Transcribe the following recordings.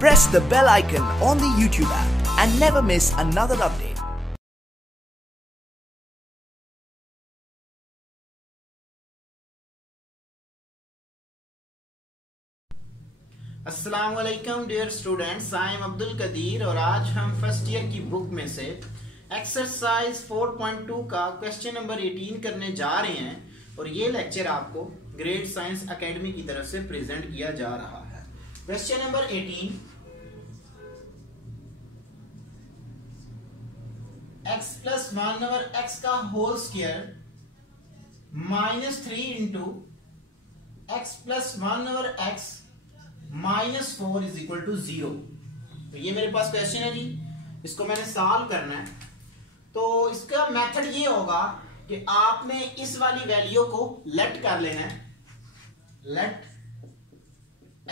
Press the bell icon on the YouTube app and never miss another update. अस्सलाम वालेकुम dear students, I am Abdul Qadir और आज हम first year की book में से एक्सरसाइज 4.2 का क्वेश्चन नंबर 18 करने जा रहे हैं और ये लेक्चर आपको ग्रेड साइंस एकेडमी की तरफ से प्रेजेंट किया जा रहा है। Question number 18, x plus 1 over x का whole square -3 into x plus 1 over x -4 is equal to 0। तो ये मेरे पास क्वेश्चन है जी, इसको मैंने सॉल्व करना है। तो इसका मेथड ये होगा कि आपने इस वाली वैल्यू को लेट कर लेना है, let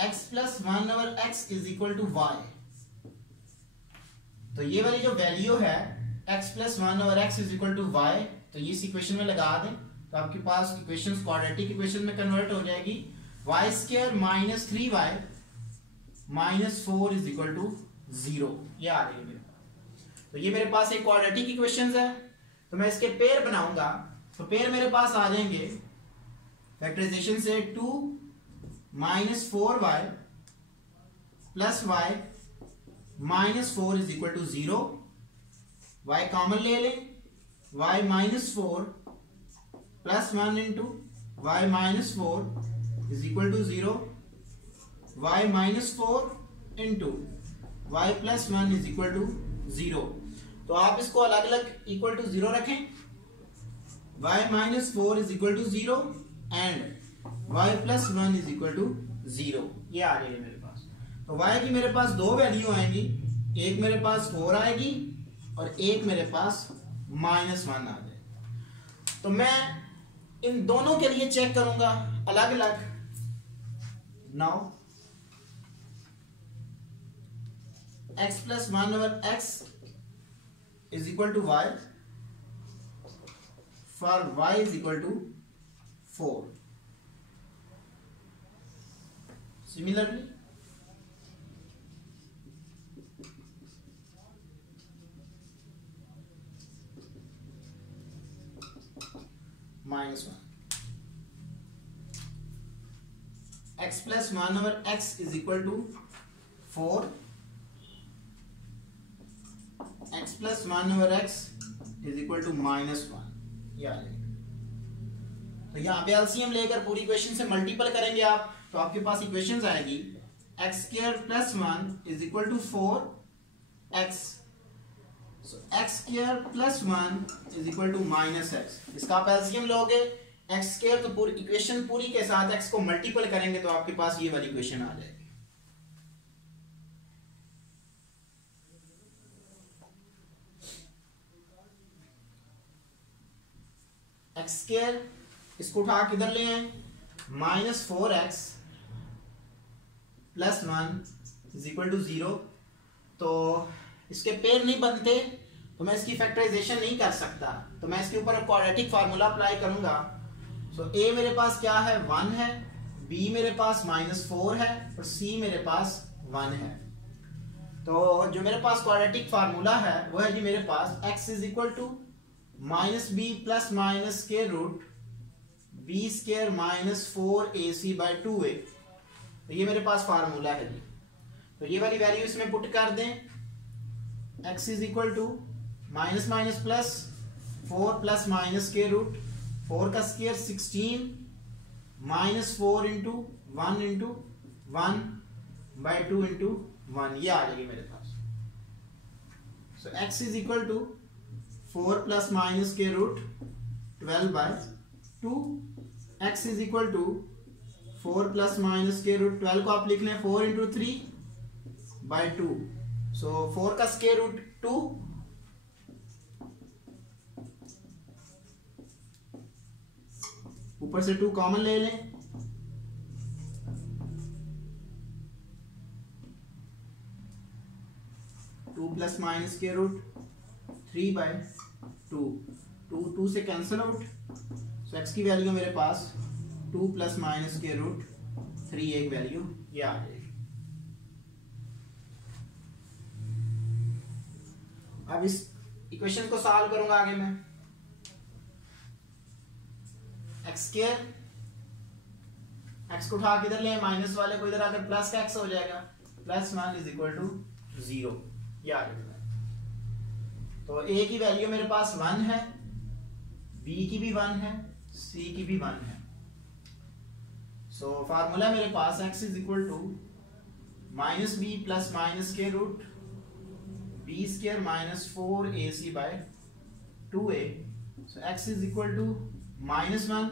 x plus 1 over x is equal to y। तो ये वाली जो वैल्यू है x plus 1 over x is equal to y, तो ये इस इक्वेशन में लगा दें तो आपके पास इक्वेशन क्वाड्रेटिक इक्वेशन में कन्वर्ट हो जाएगी। y square minus 3y minus 4 is equal to 0, ये आ रही है मेरे पास। तो ये मेरे पास एक क्वाड्रेटिक इक्वेशंस है, तो मैं इसके पेयर बनाऊंगा। तो पेयर मेरे पास आ जाएंगे फैक्टराइजेशन से 2 minus 4y plus y minus 4 is equal to 0। y common ले लें, y minus 4 plus 1 into y minus 4 is equal to 0, y minus 4 into y plus 1 is equal to 0। तो आप इसको अलग अलग इक्वल टू 0 रखें, y minus 4 is equal to 0 and y plus 1 is equal to 0, ये आ रही है मेरे पास। तो y की मेरे पास दो वैल्यू आएंगी, एक मेरे पास 4 आएगी और एक मेरे पास -1 आ जाएगी। तो मैं इन दोनों के लिए चेक करूंगा अलग अलग। Now x plus 1 over x is equal to y for y is equal to 4। Similarly -1 x plus 1 over x is equal to 4, x plus 1 over x is equal to -1, ये आ जाएगा। तो यहाँ पे एलसीएम लेकर पूरी इक्वेशन से multiple करेंगे आप, तो आपके पास इक्वेशंस आएगी x square plus 1 is equal to 4x, so x square plus 1 is equal to -x। इसका आप एलसीएम लोगे x स्क्वायर, तो पूरी इक्वेशन पूरी के साथ x को मल्टीपल करेंगे तो आपके पास ये वाली इक्वेशन आ जाएगी। x स्क्वायर इसको उठा किधर ले आए, -4x plus 1 is equal to 0। तो इसके पेयर नहीं बनते तो मैं इसकी फैक्टराइजेशन नहीं कर सकता, तो मैं इसके ऊपर क्वाड्रेटिक फार्मूला अप्लाई करूंगा। तो a मेरे पास क्या है, 1 है, b मेरे पास -4 है और c मेरे पास 1 है। तो जो मेरे पास क्वाड्रेटिक फार्मूला है वो है जी मेरे पास x is equal to -b plus minus के रूट b स्क्वायर -4ac/2a। तो ये मेरे पास फार्मूला है जी। तो ये वाली वैल्यू इसमें पुट कर दें, x is equal to minus minus plus 4 plus minus के रूट 4 का स्क्वायर 16 -4 इंटू 1 इंटू 1/2 इंटू 1, ये आ जाएगी मेरे पास। So x is equal to 4 plus minus के root 12/2, x is equal to 4 plus minus के रूट 12 को आप लिख लें 4 इंटू 3/2, सो 4 का स्क्वायर रूट 2, ऊपर से 2 कॉमन ले लें, 2 प्लस माइनस के रूट 3/2, 2 से कैंसिल आउट, सो x की वैल्यू मेरे पास 2 प्लस माइनस के रूट 3 एक वैल्यू ये आ जाएगी। अब इस इक्वेशन को सॉल्व करूंगा आगे मैं। एक्स स्क्वायर, एक्स को उठा के इधर ले, माइनस वाले को इधर आकर प्लस का एक्स हो जाएगा, प्लस 1 इज इक्वल टू 0। ये आ गया। तो ए की वैल्यू मेरे पास 1 है, बी की भी 1 है, सी की भी 1 है। सो फार्मूला मेरे पास x is equal to minus B plus minus के root B square minus 4ac by 2a। So x is equal to minus 1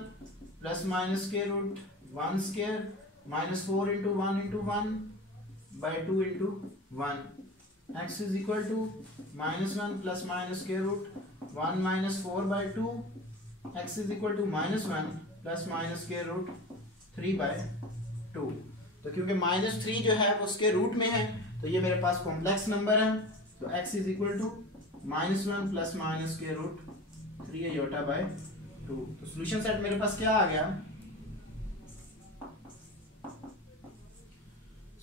plus minus के root 1 square minus 4 into 1 into 1 by 2 into 1। x is equal to minus 1 plus minus के root 1 minus 4 by 2। x is equal to minus 1 plus minus के root 3 bye 2। तो क्योंकि minus 3 जो है वो उसके root में है, तो ये मेरे पास कॉम्प्लेक्स नंबर है। तो x is equal to minus 1 plus minus के रूट 3 आयोटा बाय 2। तो सॉल्यूशन सेट मेरे पास क्या आ गया?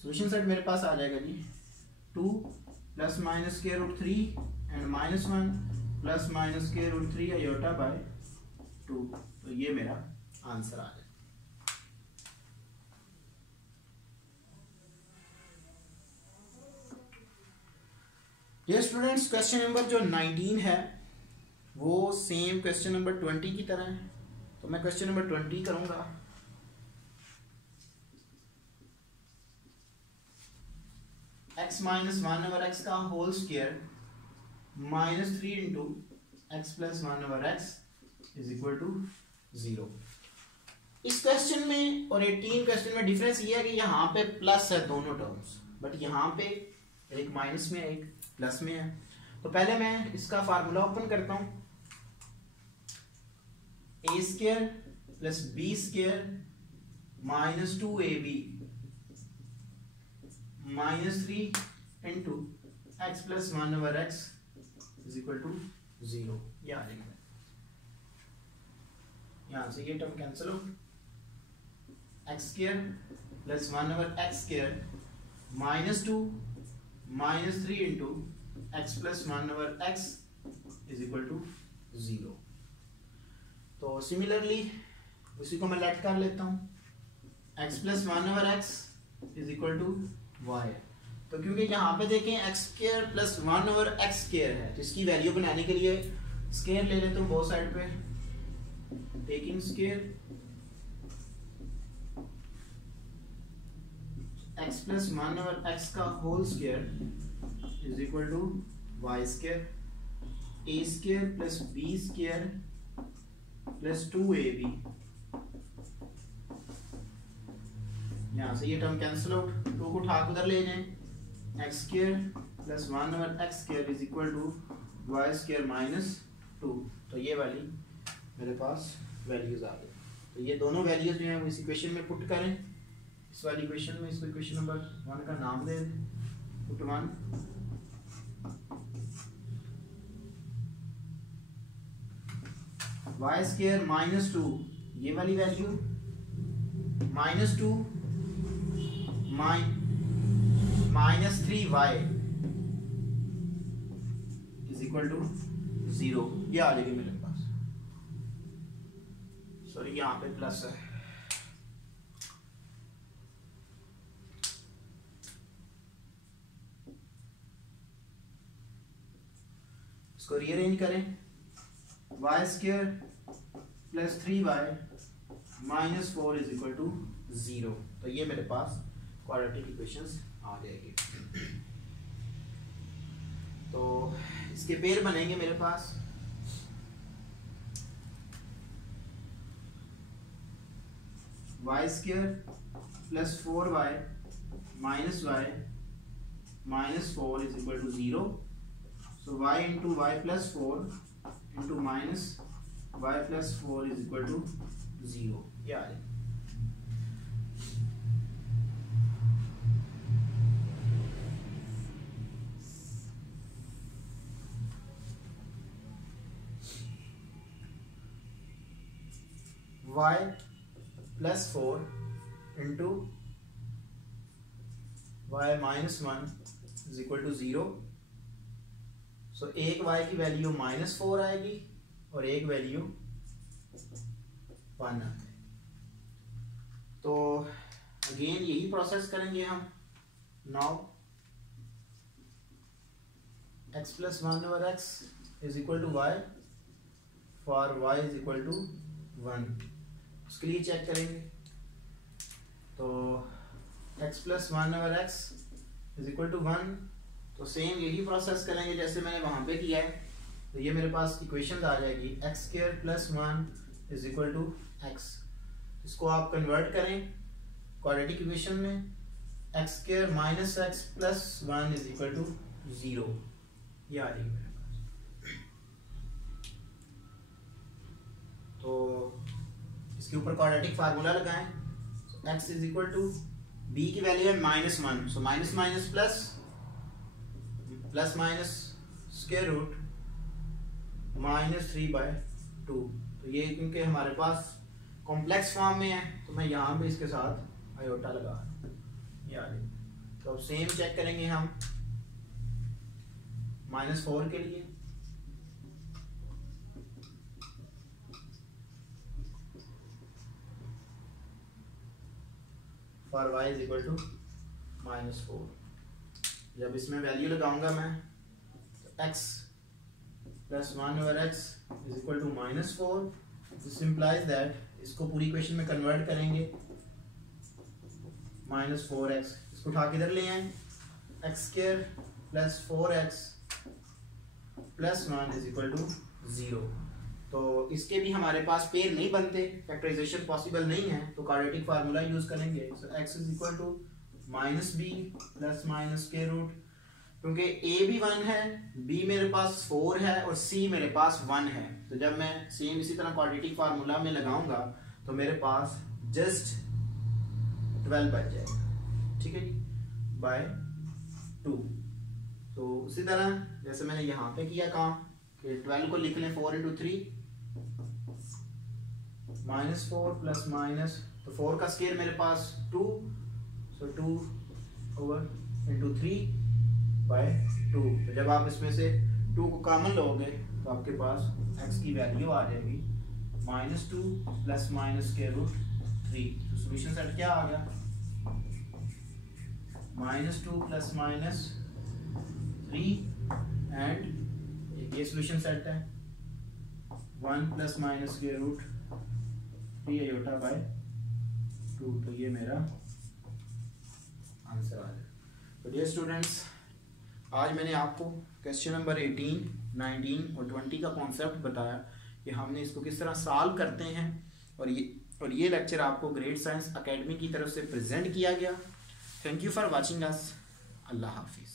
सॉल्यूशन सेट मेरे पास आ जाएगा जी 2 प्लस माइनस के root 3 and minus 1 plus minus के रूट 3 आयोटा बाय 2। तो ये मेरा आंसर आ जाएगा। ये स्टूडेंट्स क्वेश्चन नंबर जो 19 है वो सेम क्वेश्चन नंबर 20 की तरह है। तो मैं क्वेश्चन नंबर 20 करूंगा। x माइनस 1 ओवर एक्स का whole square minus 3 into x plus 1 over x is equal to 0। इस क्वेश्चन में और 18 क्वेश्चन में डिफरेंस ये है कि यहाँ पे प्लस है दोनों टर्म्स, बट यहाँ पे एक माइनस में एक प्लस में है। तो पहले मैं इसका फार्मूला ओपन करता हूं। A square plus B square minus 2ab minus 3 into x plus 1 over x is equal to 0। ये आ जाएगा। यहां से ये टर्म कैंसिल हो, x square plus 1 over x square minus 2 minus 3 into x plus 1 over x is equal to 0। तो similarly उसी को मैं लेट कर लेता हूं, x plus 1 over x is equal to y. तो क्योंकि यहाँ पे देखें x square plus 1 over x square है, तो इसकी वैल्यू बनाने के लिए स्क्वायर ले लेता हूँ बोथ साइड पे, taking square x plus 1 over x का whole square is equal to y square, a square plus B square plus 2ab। यहां से ये टर्म कैंसिल आउट, 2 को उठा के उधर ले जाएं, x square plus 1 over x square is equal to y square minus 2। तो ये वाली मेरे पास वैल्यूज आ गई। तो ये दोनों वैल्यूज जो हैं वो इस इक्वेशन में पुट करें। इस वाली इक्वेशन में इसको इक्वेशन नंबर 1 का नाम दे दें, पुट 1। वाई स्क्वायर माइनस 2, ये वाली value minus 2 minus 3y is equal to 0। ये आ जाएगी मेरे पास, सॉरी यहाँ पे प्लस है। इसको रीअरेंज करें, y square plus 3y minus 4 is equal to 0। तो ये मेरे पास क्वाड्रेटिक इक्वेशंस आ जाएगी। तो इसके पेयर बनेंगे मेरे पास y square plus 4y minus y minus 4 is equal to 0। So y into y plus 4 into minus y plus 4 is equal to 0। ये आ जाए। y plus 4 into y minus 1 is equal to 0। सो एक y की value -4 आएगी और एक value 1 आएगी। तो again यही प्रोसेस करेंगे हम। Now x + 1 over x is equal to y for y is equal to 1, उसके लिए चेक करेंगे। तो x + 1 over x is equal to 1, तो सेम यही प्रोसेस करेंगे जैसे मैंने वहां पे किया है। तो ये मेरे पास इक्वेशन आ जाएगी x² + 1 is equal to x। इसको आप कन्वर्ट करें क्वाड्रेटिक इक्वेशन में, x² - x + 1 is equal to 0, ये आ जाएगी मेरे पास। तो इसके ऊपर क्वाड्रेटिक फार्मूला लगाएं। x is equal to b की वैल्यू है -1, so minus minus plus plus minus square root -3/2। तो ये क्योंकि हमारे पास कॉम्प्लेक्स फॉर्म में है तो मैं यहाँ पे इसके साथ आयोटा लगा ये आ गई। तो अब सेम चेक करेंगे हम -4 के लिए। For y is equal to -4। जब इसमें वैल्यू लगाऊंगा मैं तो x + 1 over x is equal to -4। This implies that इसको पूरी इक्वेशन में कन्वर्ट करेंगे -4x, इसको उठा के इधर ले आए, x² + 4x + 1 is equal to 0। तो इसके भी हमारे पास पेयर नहीं बनते, फैक्टराइजेशन पॉसिबल नहीं है, तो क्वाड्रेटिक फार्मूला यूज करेंगे। so x is equal to -b + square root, क्योंकि a भी 1 है, b मेरे पास 4 है और c मेरे पास 1 है। तो जब मैं सेम इसी तरह क्वाड्रेटिक फार्मूला में लगाऊंगा तो मेरे पास जस्ट 12 बच जाएगा, ठीक है जी, /2। तो उसी तरह जैसे मैंने यहाँ पे किया काम कि 12 को लिख लें 4 × 3 -4 + माइनस, तो 4 का स्क्वायर मेरे पास 2, सो 2 × 3/2। तो जब आप इसमें से 2 को कॉमन लोगे तो आपके पास x की वैल्यू आ जाएगी -2 ± स्क्वायर रूट 3। तो सॉल्यूशन सेट क्या आ गया, -2 ± 3 एंड ये सॉल्यूशन सेट है 1 ± स्क्वायर रूट 3/2। तो ये मेरा आंसर आ जाएगा। तो डियर स्टूडेंट्स, आज मैंने आपको क्वेश्चन नंबर 18, 19 और 20 का कॉन्सेप्ट बताया कि हमने इसको किस तरह सॉल्व करते हैं, और ये लेक्चर आपको ग्रेड साइंस एकेडमी की तरफ से प्रेजेंट किया गया। Thank you for watching us. अल्लाह हाफिज़।